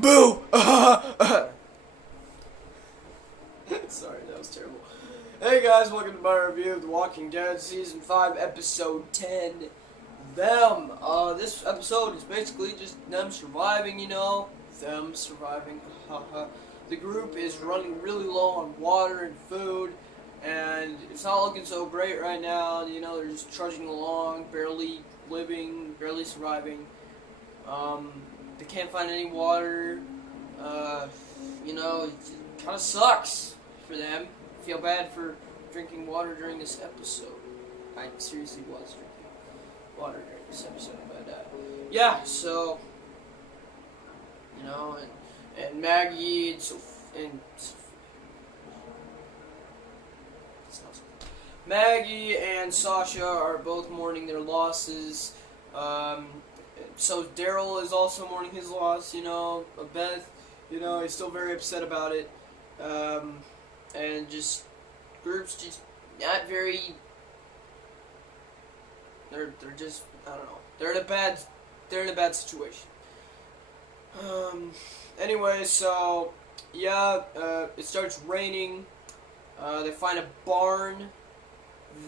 Boo! Sorry, that was terrible. Hey guys, welcome to my review of The Walking Dead Season 5, Episode 10, Them. This episode is basically just them surviving, them surviving. The group is running really low on water and food, and it's not looking so great right now. They're just trudging along, barely living, barely surviving. They can't find any water. It kind of sucks for them. I feel bad for drinking water during this episode. I seriously was drinking water during this episode, but yeah. So and Maggie and Maggie and Sasha are both mourning their losses. So Daryl is also mourning his loss, Beth, he's still very upset about it. And just, groups just not very, they're just, I don't know, they're in a bad situation. Anyway, so, yeah, it starts raining. They find a barn.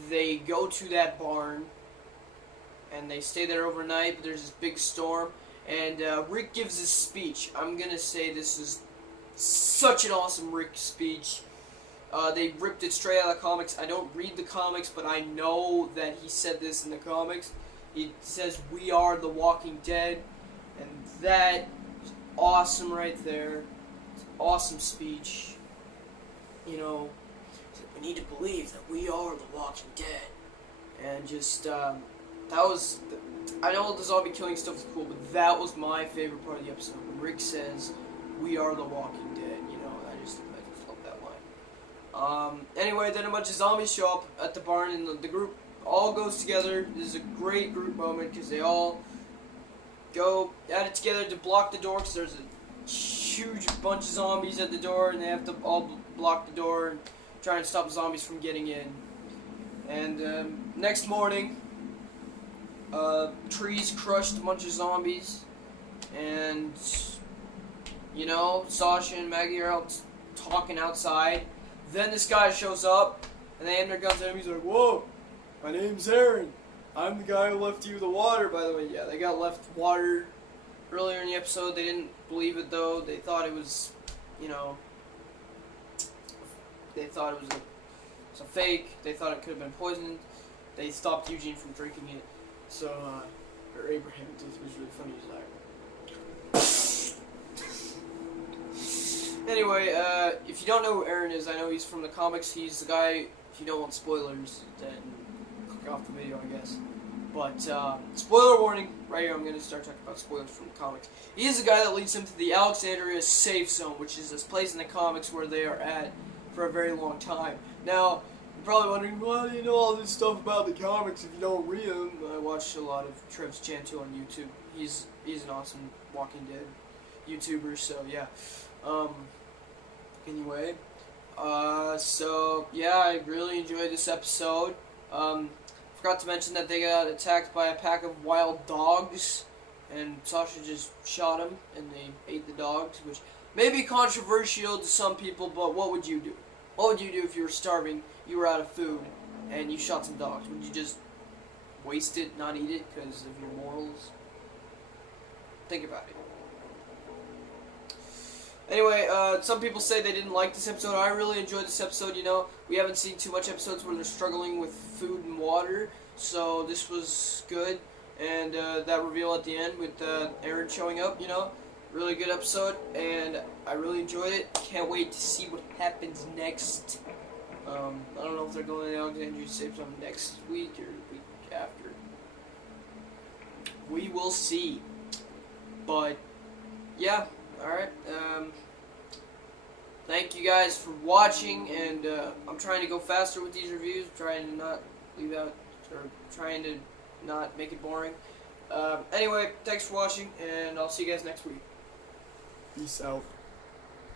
They go to that barn, and they stay there overnight, but there's this big storm, and Rick gives this speech. I'm gonna say this is such an awesome Rick speech. They ripped it straight out of the comics. I don't read the comics, but I know that he said this in the comics. He says, "We are the Walking Dead," and that is awesome right there. It's an awesome speech. We need to believe that we are the Walking Dead. And just, that was, I know the zombie killing stuff is cool, but that was my favorite part of the episode. When Rick says, "We are the Walking Dead," I just love that line. Anyway, then a bunch of zombies show up at the barn, and the group all goes together. This is a great group moment, because they all go at it together to block the door, because there's a huge bunch of zombies at the door, and they have to all block the door and try and stop the zombies from getting in. And next morning, trees crushed a bunch of zombies, and Sasha and Maggie are out talking outside. Then this guy shows up, and they aim their guns at him. He's like, "Whoa, my name's Aaron. I'm the guy who left you the water." By the way, yeah, they got left water earlier in the episode. They didn't believe it though. They thought it was, they thought it was a fake. They thought it could have been poisoned. They stopped Eugene from drinking it. So, or Abraham, it was really funny. He's like, anyway, if you don't know who Aaron is, I know he's from the comics. He's the guy, if you don't want spoilers, then click off the video, I guess. But, spoiler warning, right here, I'm going to start talking about spoilers from the comics. He is the guy that leads them to the Alexandria Safe Zone, which is this place in the comics where they are at for a very long time. Now, you're probably wondering, why do you know all this stuff about the comics if you don't read them? I watched a lot of Trev Chanto on YouTube. He's an awesome Walking Dead YouTuber, so yeah. Anyway, so yeah, I really enjoyed this episode. Forgot to mention that they got attacked by a pack of wild dogs, and Sasha just shot them, and they ate the dogs, which may be controversial to some people, but what would you do? What would you do if you were starving, you were out of food, and you shot some dogs? Would you just waste it, not eat it, because of your morals? Think about it. Anyway, some people say they didn't like this episode. I really enjoyed this episode, We haven't seen too much episodes where they're struggling with food and water, so this was good. And that reveal at the end with Aaron showing up, Really good episode, and I really enjoyed it. Can't wait to see what happens next. I don't know if they're going to the Alexandria Safe Zone next week or the week after. We will see. But, yeah, alright. Thank you guys for watching, and I'm trying to go faster with these reviews, trying to not leave out, or trying to not make it boring. Anyway, thanks for watching, and I'll see you guys next week. Peace out.